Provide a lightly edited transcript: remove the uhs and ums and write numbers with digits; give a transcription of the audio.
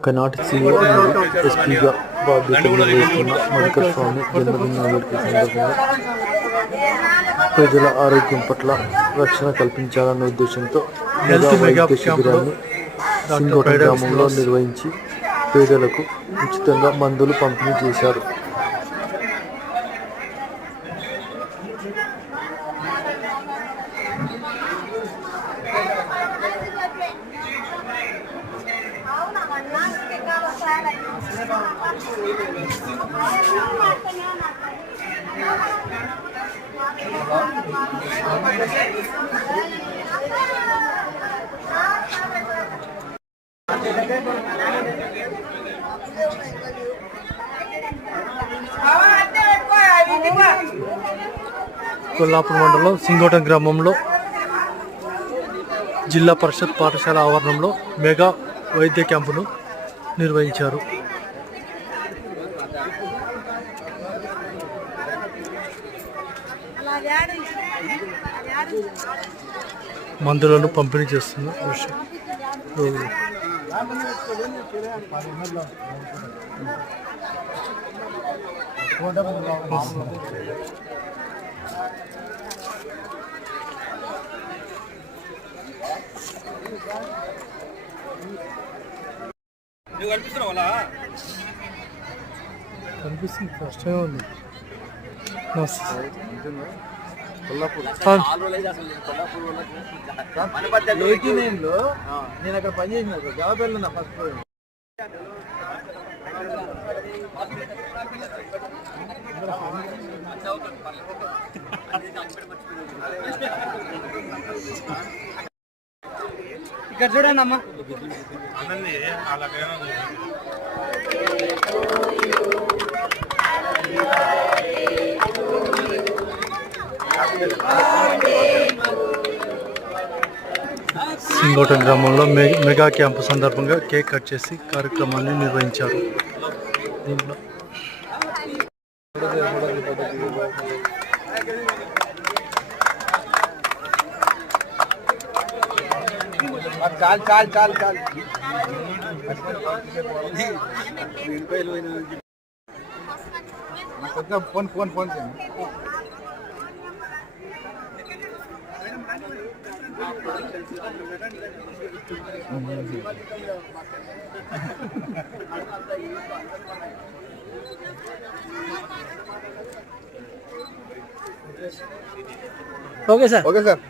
ఒకనాటి సీఓ ఎస్పీగా బాధ్యతలు నిర్వహిస్తున్న మధుకర్ స్వామి జన్మదిన వేడుక సందర్భంగా ప్రజల ఆరోగ్యం పట్ల రక్షణ కల్పించాలన్న ఉద్దేశంతో వైద్య శిబిరాన్ని సింగోట గ్రామంలో నిర్వహించి పేదలకు ఉచితంగా మందులు పంపిణీ చేశారు. కొల్లాపూర్ మండలం సింగోటం గ్రామంలో జిల్లా పరిషత్ పాఠశాల ఆవరణంలో మెగా వైద్య క్యాంపును నిర్వహించారు. మందులను పంపిణీ చేస్తున్న రోగులు. కనిపిస్తుంది, కష్టంగా ఉంది. నేను అక్కడ పని చేసిన జాబ్ వెళ్ళిన ఫస్ట్ ఇక్కడ చూడండి అమ్మా. సింగోటం గ్రామంలో మెగా క్యాంపు సందర్భంగా కేక్ కట్ చేసి కార్యక్రమాన్ని నిర్వహించారు. దీంట్లో చాలు చాలు చాలు చాలు ఫోన్ ఫోన్ ఫోన్ చేయండి. Okay sir. Okay sir.